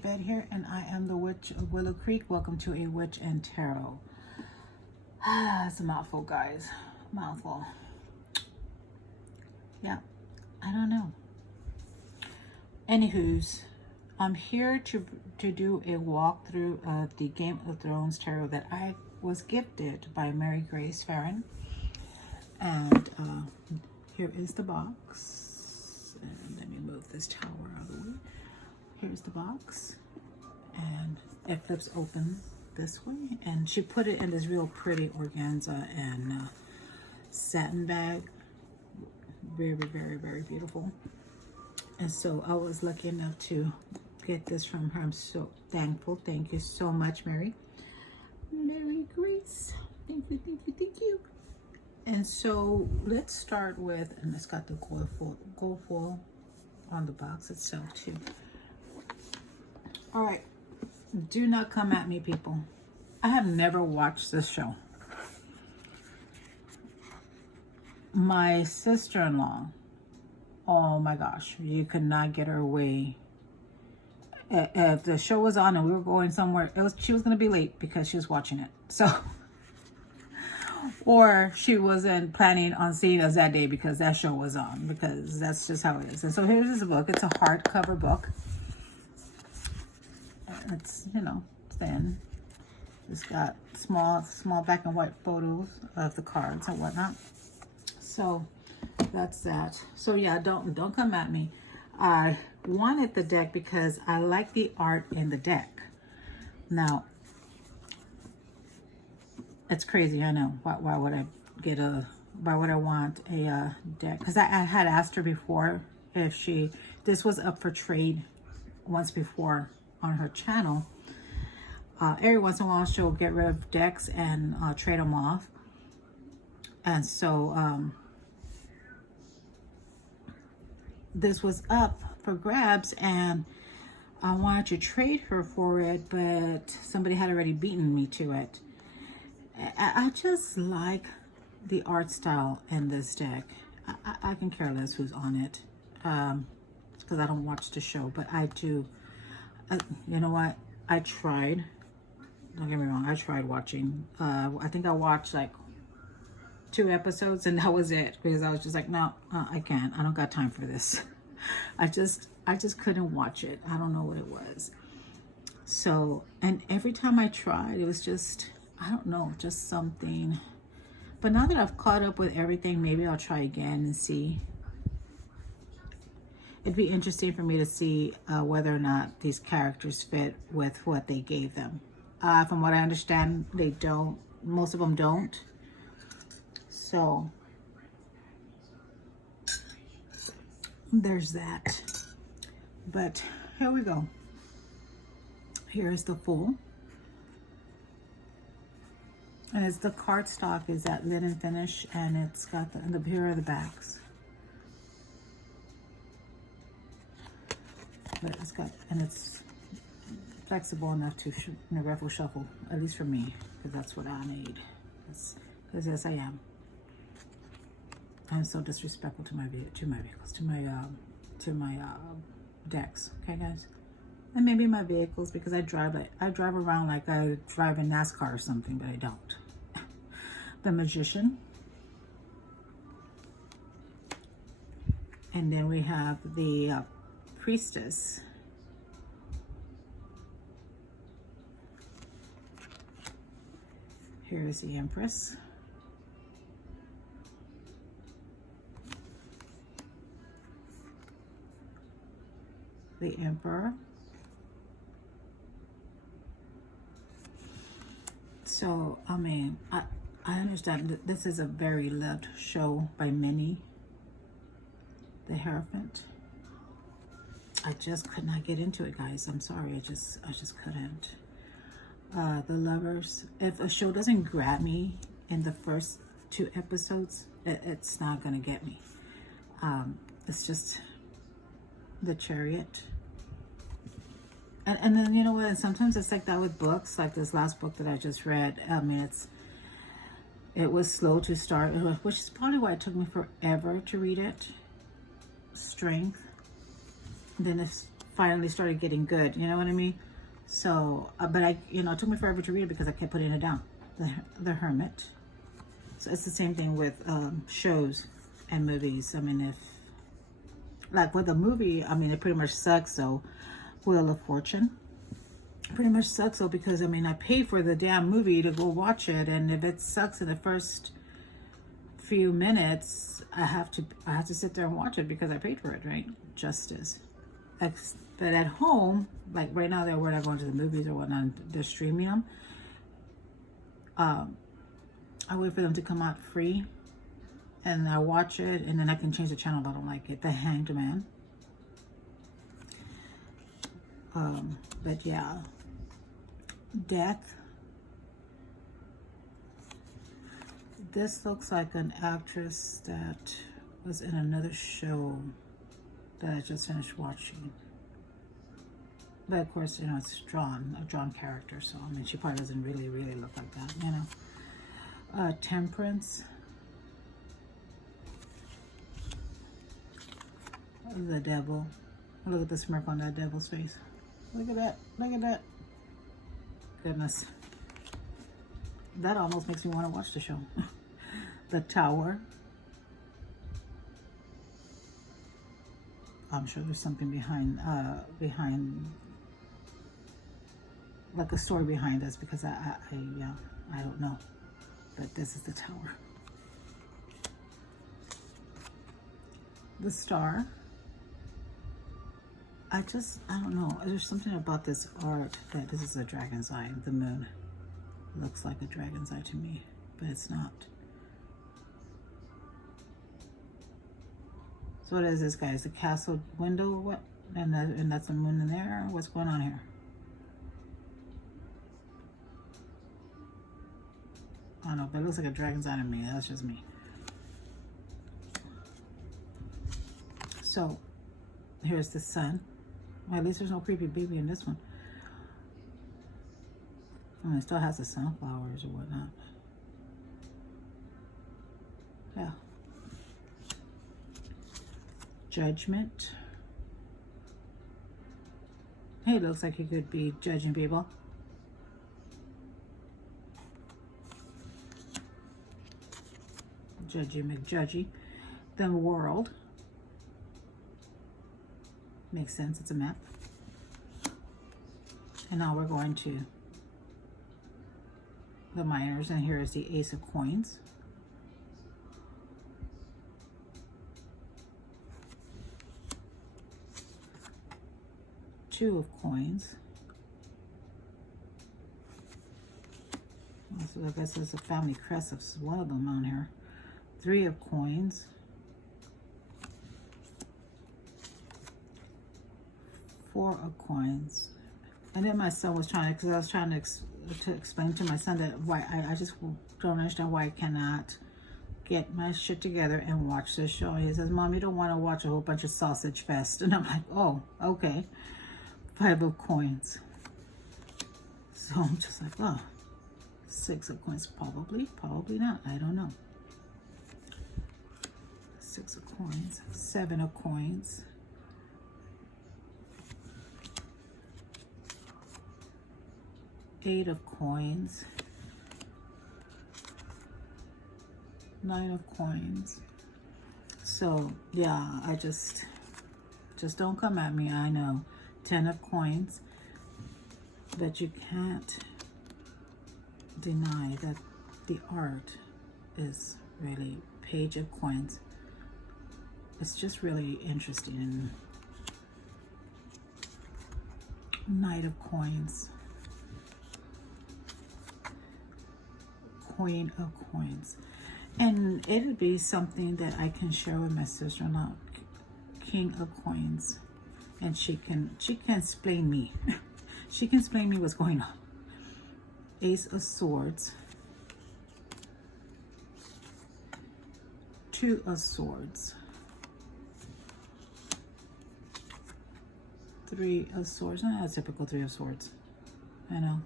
IntroAide here, and I am the Witch of Willow Creek. Welcome to A Witch and Tarot. It's a mouthful, guys. Mouthful. Yeah, I don't know. Anywho's, I'm here to do a walkthrough of the Game of Thrones tarot that I was gifted by Mary Grace Farron. And here is the box. And let me move this tower out of the way. Here's the box, and it flips open this way, and she put it in this real pretty organza and satin bag. Very, very, very beautiful. And so I was lucky enough to get this from her. I'm so thankful. Thank you so much, Mary Grace. Thank you, thank you, thank you. And so let's start with, and it's got the gold foil on the box itself too. All right, do not come at me, people. I have never watched this show. My sister-in-law, oh my gosh, you could not get her away. If the show was on and we were going somewhere, she was going to be late because she was watching it. So, or she wasn't planning on seeing us that day because that show was on, because that's just how it is. And so here's this book. It's a hardcover book. It's, you know, thin. It's got small black and white photos of the cards and whatnot. So that's that. So yeah, don't come at me. I wanted the deck because I like the art in the deck. Now, it's crazy, I know. Why would I want a deck? Because I had asked her before if this was up for trade once before on her channel. Every once in a while she'll get rid of decks and trade them off. And so this was up for grabs, and I wanted to trade her for it, but somebody had already beaten me to it. I just like the art style in this deck. I can care less who's on it, because I don't watch the show, but I do. You know what? I tried. Don't get me wrong. I tried watching. I think I watched like 2 episodes, and that was it, because I was just like, no, I can't. I don't got time for this. I just couldn't watch it. I don't know what it was. So, and every time I tried, it was just, I don't know, just something. But now that I've caught up with everything, maybe I'll try again and see. It'd be interesting for me to see whether or not these characters fit with what they gave them. From what I understand, they don't. Most of them don't. So there's that. But here we go. Here's the full. And it's the cardstock is that linen finish, and it's got here are the backs. But it's got, and it's flexible enough to ruffle shuffle, at least for me, because that's what I need. Because yes, I am. I'm so disrespectful to my vehicles, to my decks. Okay, guys, and maybe my vehicles, because I drive around like I drive in NASCAR or something, but I don't. The Magician, and then we have the Priestess. Here's the Empress. The Emperor. So, I mean, I understand that this is a very loved show by many. The Hierophant. I just could not get into it, guys. I'm sorry. I just couldn't. The Lovers. If a show doesn't grab me in the first 2 episodes, it's not gonna get me. It's just the Chariot. And then, you know what? And sometimes it's like that with books, like this last book that I just read. I mean, it was slow to start, which is probably why it took me forever to read it. Strength. Then it finally started getting good. You know what I mean? So, but I, you know, it took me forever to read it because I kept putting it down. The Hermit. So it's the same thing with shows and movies. I mean, if, like with a movie, I mean, it pretty much sucks. So, Wheel of Fortune pretty much sucks. So, because I mean, I paid for the damn movie to go watch it, and if it sucks in the first few minutes, I have to sit there and watch it because I paid for it, right? Justice. But at home, like right now, we're not going to the movies or whatnot, they're streaming them. I wait for them to come out free, and I watch it, and then I can change the channel if I don't like it. The Hanged Man. But yeah, Death. This looks like an actress that was in another show that I just finished watching. But of course, you know, it's a drawn character, so I mean, she probably doesn't really look like that, you know. Temperance. The devil. Look at the smirk on that devil's face. Look at that. Look at that. Goodness. That almost makes me want to watch the show. The Tower. I'm sure there's something behind like a story behind this, because I don't know. But this is The Tower. The Star. I don't know. There's something about this art that this is a dragon's eye. The moon looks like a dragon's eye to me, but it's not. So what is this, guys? The castle window? What? And that's a moon in there? What's going on here? I don't know, but it looks like a dragon's eye to me. That's just me. So here's the sun. Well, at least there's no creepy baby in this one. I mean, it still has the sunflowers or whatnot. Yeah. Judgment. Hey, it looks like he could be judging people. Judgy McJudgy. The World. Makes sense, it's a map. And now we're going to the minors, and here is the Ace of Coins. Two of Coins. So I guess there's a family crest of one of them on here. Three of Coins. Four of Coins. And then my son was trying to, because I was trying to explain to my son that why I just don't understand why I cannot get my shit together and watch this show. He says, Mom, you don't want to watch a whole bunch of sausage fest. And I'm like, oh, okay. Five of Coins. So I'm just like, oh, Six of Coins, probably not. I don't know. Six of Coins. Seven of Coins. Eight of Coins. Nine of Coins. So yeah, I just don't come at me. I know. 10 of Coins. But you can't deny that the art is really Page of Coins. It's just really interesting. Knight of Coins. Queen of Coins. And it'd be something that I can share with my sister-in-law. King of Coins. And she can explain me. She can explain me what's going on. Ace of Swords. Two of Swords. Three of Swords. Not a typical Three of Swords. I know.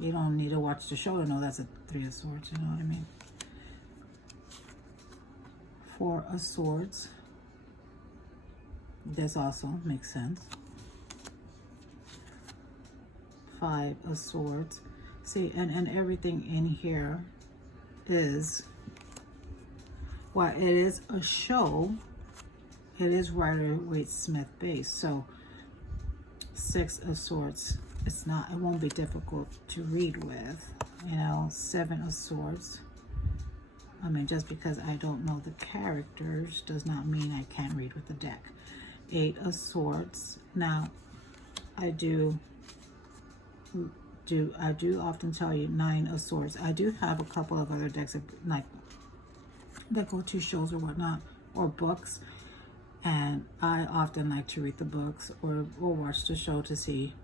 You don't need to watch the show to know that's a Three of Swords. You know what I mean? Four of Swords. This also makes sense. 5 of Swords. See, and everything in here is, well, it is a show. It is Rider-Waite-Smith based, so 6 of Swords. It won't be difficult to read with. You know, 7 of Swords. I mean, just because I don't know the characters does not mean I can't read with the deck. 8 of Swords. Now, I do often tell you 9 of Swords. I do have a couple of other decks that go to shows or whatnot, or books, and I often like to read the books or watch the show to see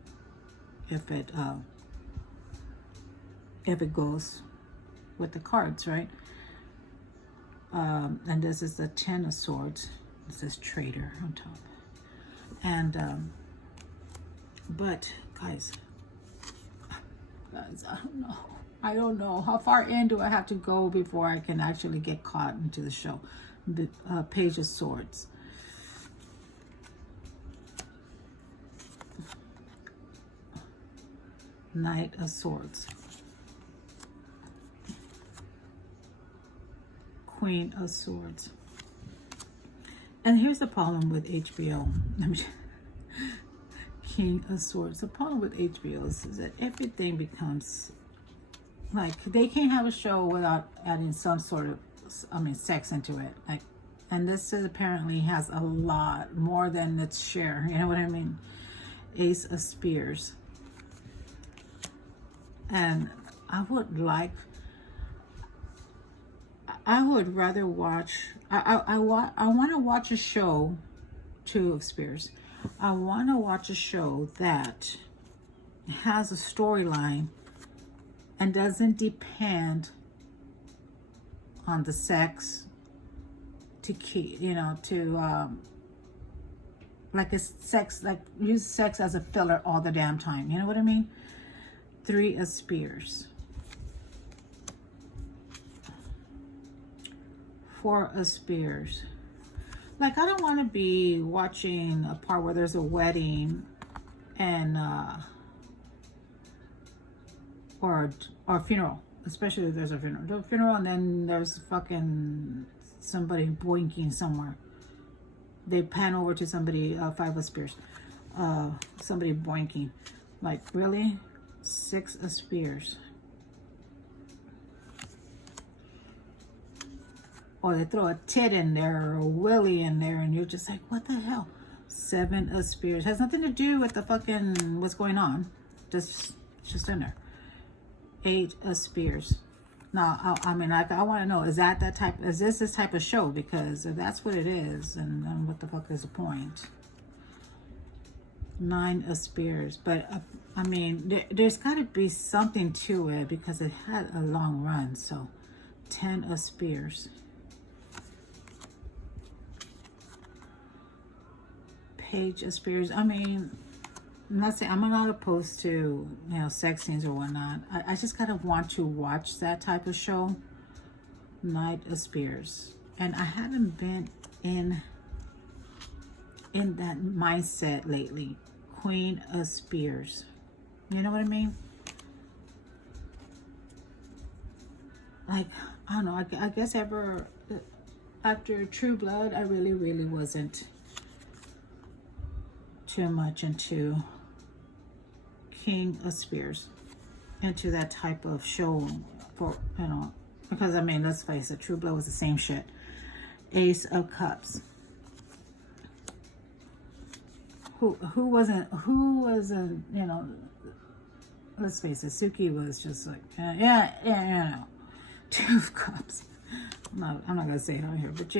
if it goes with the cards, right? And this is the 10 of Swords. It says Trader on top. And but guys, I don't know how far in do I have to go before I can actually get caught into the show. The Page of Swords. Knight of Swords. Queen of Swords. And here's the problem with HBO. King of Swords. The problem with HBO is that everything becomes like, they can't have a show without adding some sort of, sex into it. Like, and this apparently has a lot more than its share. You know what I mean? Ace of Spears. And I would rather watch, I want to watch a show, 2 of Spears. I want to watch a show that has a storyline and doesn't depend on the sex to keep, like a sex, like use sex as a filler all the damn time. You know what I mean? 3 of Spears. 4 of Spears. Like, I don't want to be watching a part where there's a wedding and or funeral, especially if there's a funeral and then there's fucking somebody boinking somewhere. They pan over to somebody, 5 of Spears, somebody boinking. Like, really? 6 of Spears. Or they throw a tit in there or a willy in there and you're just like, what the hell? 7 of Spears. Has nothing to do with the fucking what's going on. Just in there. 8 of Spears. Now, I want to know, is this type of show? Because if that's what it is, then what the fuck is the point? 9 of Spears. But, there's got to be something to it because it had a long run. So, 10 of Spears. Page of Spears. I'm not saying, I'm not opposed to, sex scenes or whatnot. I just kind of want to watch that type of show. Knight of Spears. And I haven't been in that mindset lately. Queen of Spears. You know what I mean? Like, I don't know. I guess after True Blood, I really wasn't too much into King of Spears, into that type of show for, because let's face it, True Blood was the same shit. Ace of Cups. Who wasn't, let's face it, Suki was just like, yeah. 2 of Cups. I'm not gonna say it on here, but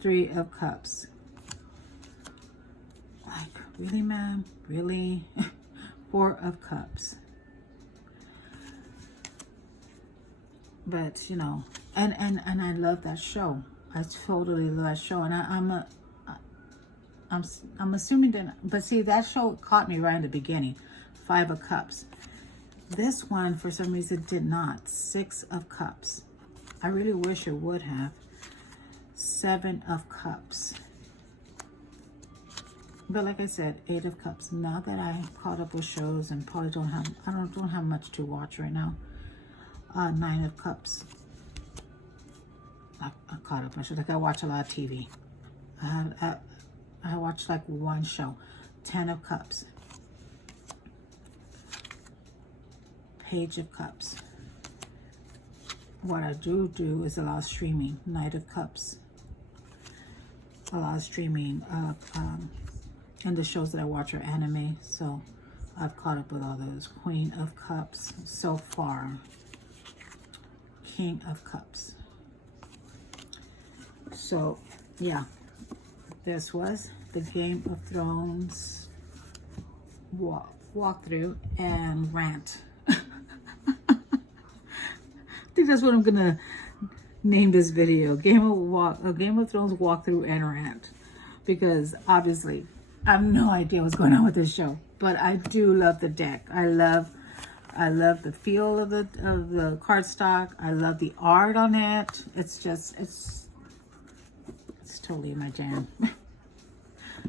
3 of Cups. Like, really, ma'am? Really? 4 of Cups. But, and I love that show. I totally love that show. And I'm assuming that, but see, that show caught me right in the beginning. 5 of Cups. This one, for some reason, did not. 6 of Cups. I really wish it would have. 7 of Cups. But like I said, 8 of Cups. Now that I caught up with shows and probably don't have much to watch right now. 9 of Cups. I caught up. I watch a lot of TV. I watched like one show. 10 of Cups. Page of Cups. What I do is a lot of streaming. Knight of Cups. A lot of streaming of and the shows that I watch are anime, so I've caught up with all those. Queen of Cups so far. King of Cups. So yeah, this was the Game of Thrones walkthrough and rant. I think that's what I'm gonna name this video. Game of Thrones walkthrough and rant, because obviously I have no idea what's going on with this show, but I do love the deck. I love the feel of the cardstock. I love the art on it. It's totally my jam.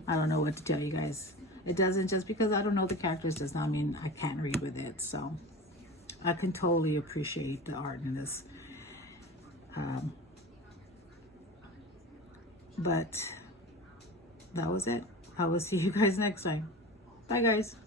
I don't know what to tell you guys. It doesn't, just because I don't know the characters does not mean I can't read with it. So I can totally appreciate the art in this. But that was it. I will see you guys next time. Bye, guys.